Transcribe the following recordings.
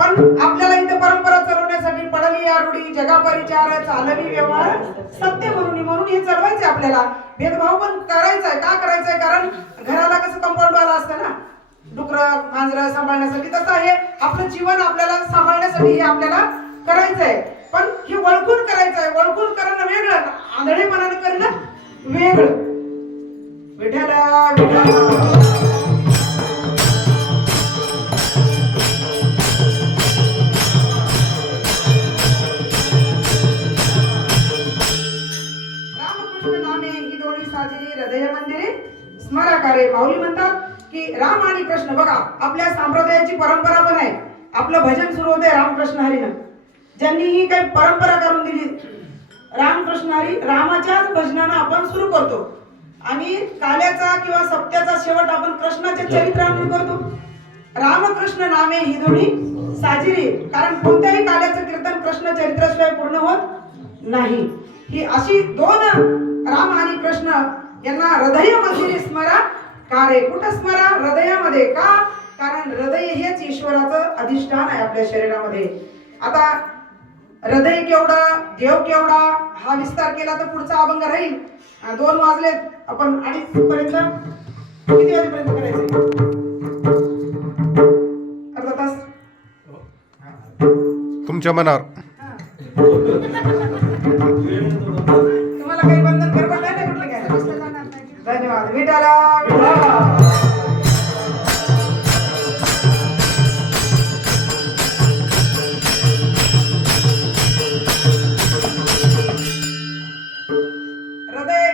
पण आपल्याला इथे परंपरा चालवण्यासाठी पडली या रूढी जगापरिचार चालवी व्यवहार सत्य म्हणून म्हणून हे चालवायचे आपल्याला. भेदभाव पण करायचा आहे का करायचा आहे कारण घराला कसं कंपाऊंड वाला असतं ना? डुकरं मांजरं सांभाळण्यासाठी तसं हे आपलं जीवन आपल्याला सांभाळण्यासाठी हे आपल्याला करायचं आहे पण हे वळखून करायचं आहे वळखून करणं वेगळं. आंधळेपणानं करणं वेगळं. विठ्ठला विठ्ठला. स्मराकारे माऊली म्हणतात की राम आणि कृष्ण बघा आपल्या संप्रदायाची परंपरा पण आहे. आपलं भजन सुरू होते रामकृष्ण हरीनं. ज्यांनी ही काही परंपरा करून दिली रामकृष्ण हरी रामाच्याच भजनानं आपण सुरू करतो. आणि काल्याचा किंवा सत्याचा शेवट आपण कृष्णाच्या चरित्रानं करतो. रामकृष्ण नामे ही दोन्ही साजिरी कारण कोणत्याही काल्याचं कीर्तन कृष्ण चरित्राशिवाय पूर्ण होत नाही. ही अशी दोन राम आणि कृष्ण यांना हृदय मंदिरी स्मरा कारे कुठं स्मरा? हृदयामध्ये का? कारण हृदय हेच ईश्वराचं अधिष्ठान आहे आपल्या शरीरामध्ये. आता हृदय केवढं देव केवढा हा विस्तार केला तर पुढचा अभंग राहील. दोन वाजलेत. आपण अडीच पर्यंत किती वाजेपर्यंत करायचं? अर्धा तास. तुमच्या मनावर. तुम्हाला काही बंधन धन्यवाद. विठाला विठा हृदय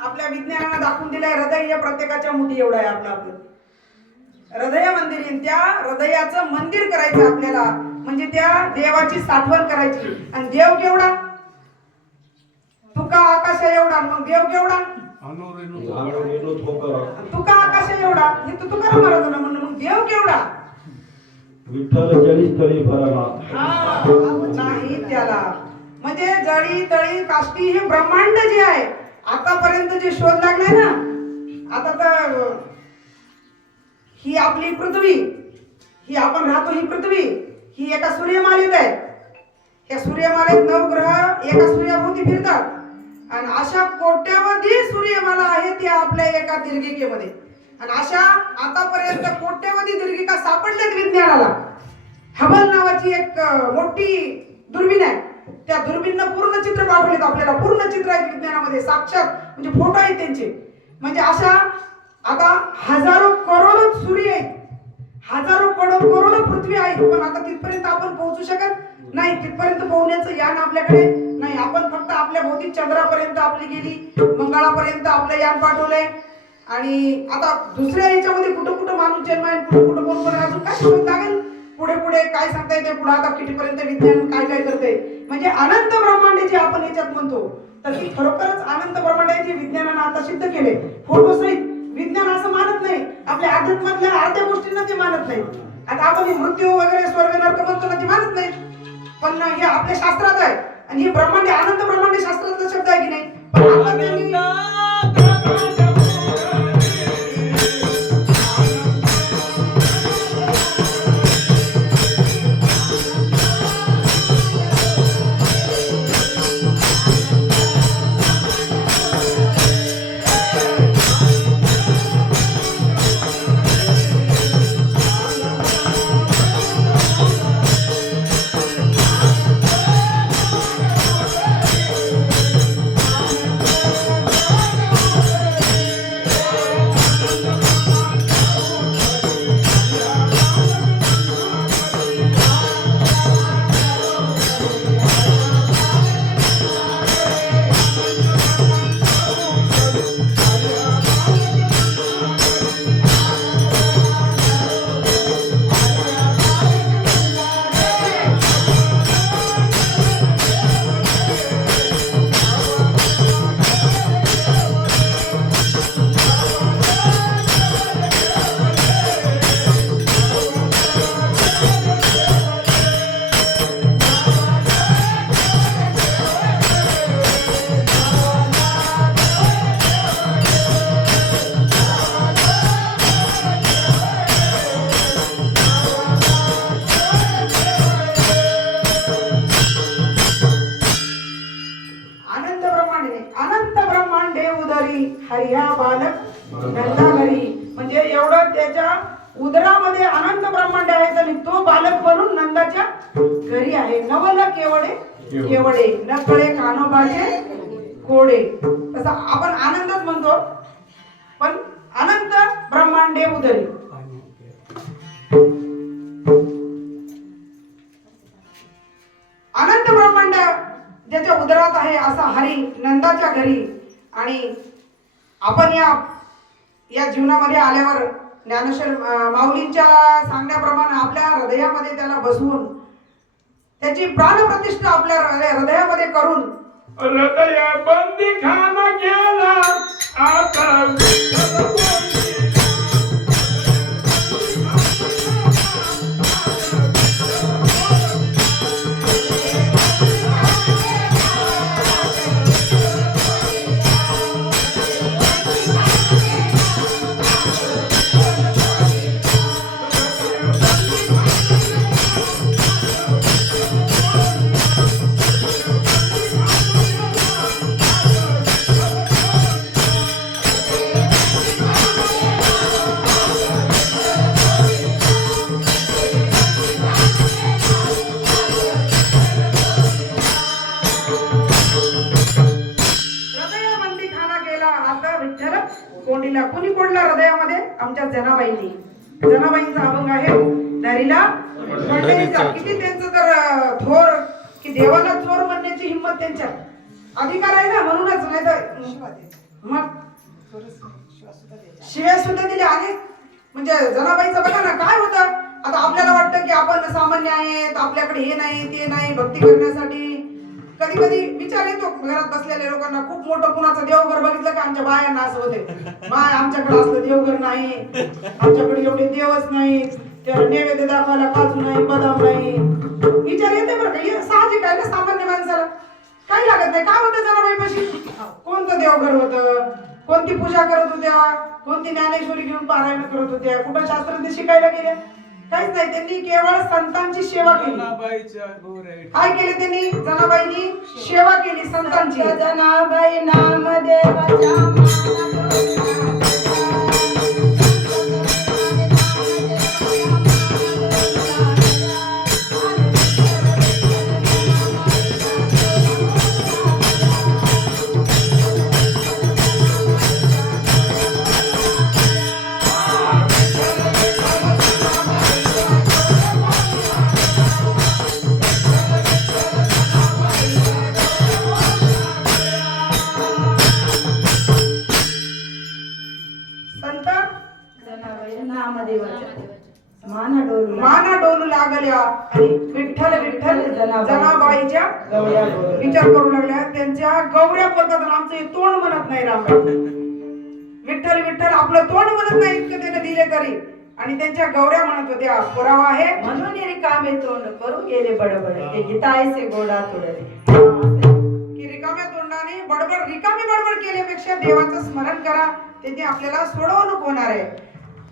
आपल्या विज्ञानानं दाखवून दिलंय हृदय प्रत्येकाच्या मुठी एवढं आहे आपलं आपलं. हृदय मंदिर त्या हृदयाचं मंदिर करायचं आपल्याला. म्हणजे त्या देवाची साठवण करायची. आणि देव केवढा? तुका आकाश एवढा मग देव केवढा? तुका आकाश एवढा? हे तू तुकाराम महाराजांना म्हणणं मग देव केवढा? विठ्ठल जळी तळी फराला हा, नाही त्याला. म्हणजे जळी तळी काष्टी हे ब्रह्मांड जे आहे आतापर्यंत जे शोध लागलाय ना आता तर ही आपली पृथ्वी ही आपण राहतो ही पृथ्वी ही एका सूर्यमालेत आहे. या सूर्यमालेत नऊ ग्रह एका सूर्याभोवती फिरतात. आणि अशा कोट्यावधी सूर्यमाला आहे या आपल्या एका दीर्घिकेमध्ये. आणि अशा आतापर्यंत कोट्यावधी दीर्घिका सापडल्यात विज्ञानाला. हबल नावाची एक मोठी दुर्बीण आहे. त्या दुर्बीणनं पूर्ण चित्र पाठवलेत आपल्याला. पूर्ण चित्र आहे विज्ञानामध्ये. साक्षात म्हणजे फोटो आहेत त्यांचे. म्हणजे अशा आता हजारो करोडो सूर्य आहेत. हजारो करोड करोडो पृथ्वी आहेत. पण आता तिथपर्यंत आपण पोहोचू शकत नाही. तिथपर्यंत पोहोचण्याचं यान आपल्याकडे नाही आपण फक्त आपल्या भौतिक चंद्रापर्यंत आपली गेली मंगळापर्यंत आपलं यान पाठवलंय. आणि आता दुसऱ्या याच्यामध्ये कुठं कुठं माणूस जन्म आहे कुठं कुठं कोण कोण अजून काय शोध लागेल? पुढे पुढे काय सांगता येते? पुढे आता कितीपर्यंत विज्ञान काय काय करते? म्हणजे अनंत ब्रह्मांड जे आपण याच्यात म्हणतो तर ती खरोखरच अनंत ब्रह्मांड जे विज्ञानानं आता सिद्ध केले फोटो सहित विज्ञान असं मानत नाही. आपल्या अध्यात्मातल्या अर्ध्या गोष्टींना ते मानत नाही. आता आपण हे मृत्यू वगैरे स्वर्ग नर्क म्हणतो ना ते मानत नाही. पण हे आपल्या शास्त्रात आहे. आणि हे जे अनंत ब्रह्मांड आहे आणि तो बालक बनून नंदाच्या घरी आहे. नवल केवडे केवडे. नकळे कानोबाचे कोडे. तसं आपण आनंदच म्हणतो. पण अनंत ब्रह्मांडे उदरी. अनंत ब्रह्मांड ज्याच्या उदरात आहे असा हरी नंदाच्या घरी. आणि आपण या या जीवनामध्ये आल्यावर ज्ञानेश्वर माऊलींच्या सांगण्याप्रमाणे आपल्या हृदयामध्ये त्याला बसवून त्याची प्राणप्रतिष्ठा आपल्या हृदयामध्ये करून हृदय बंदी खाना केला आता कोंडीला. कुणी कोंडला हृदयामध्ये? आमच्या जनाबाईंनी. जनाबाईंचा अभंग आहे. दरीला किती त्यांचं तर थोर की देवाला चोर म्हणण्याची हिंमत त्यांच्यात. अधिकार आहे ना? म्हणूनच नाही तर मग? शिव्या सुद्धा दिल्या आणि म्हणजे जनाबाईचं बघा ना काय होतं? आता आपल्याला वाटतं की आपण सामान्य आहेत आपल्याकडे हे नाही ते नाही भक्ती करण्यासाठी कधी कधी विचार येतो घरात बसलेल्या लोकांना खूप मोठं कुणाचं देवघर बघितलं का आमच्या बायांना असं होते? माय आमच्याकडे असलं देवघर नाही. आमच्याकडे एवढे देवच नाही. त्याला नैवेद्य दाखवायला काजू नाही बदाम नाही. विचार येते बरं का? हे साहजिक आहे ना सामान्य माणसाला? काही लागत नाही. काय होतं जरा जनाबाईपाशी कोणतं देवघर होतं? कोणती पूजा करत होत्या? कोणती ज्ञानेश्वरी घेऊन पारायण करत होत्या? कुठं शास्त्र शिकायला गेल्या? काहीच नाही त्यांनी केवळ संतांची सेवा केली. काय केले त्यांनी? जनाबाईंनी सेवा केली संतांची. जनाबाई नामदेवाच्या संत मान डोलू माना डोलू लागल्या. आणि विठ्ठल विठ्ठल जनाबाईच्या. विचार करू लागल्या. त्यांच्या गौऱ्या बोलतात आमचं हे तोंड म्हणत नाही राम विठ्ठल विठ्ठल आपलं तोंड म्हणत नाही इतकं त्याने दिले तरी. आणि त्यांच्या गौऱ्या म्हणत होत्या पुरावा आहे. म्हणून रिकामे तोंड करू गेले बडबड. ते गीतायचे गोडा तोडले. की रिकाम्या तोंडाने बडबड रिकामी बडबड केल्यापेक्षा देवाचं स्मरण करा. त्यांनी आपल्याला सोडवणूक होणार आहे.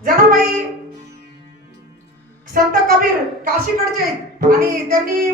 जनाबाई संत कबीर काशीकडचे आणि त्यांनी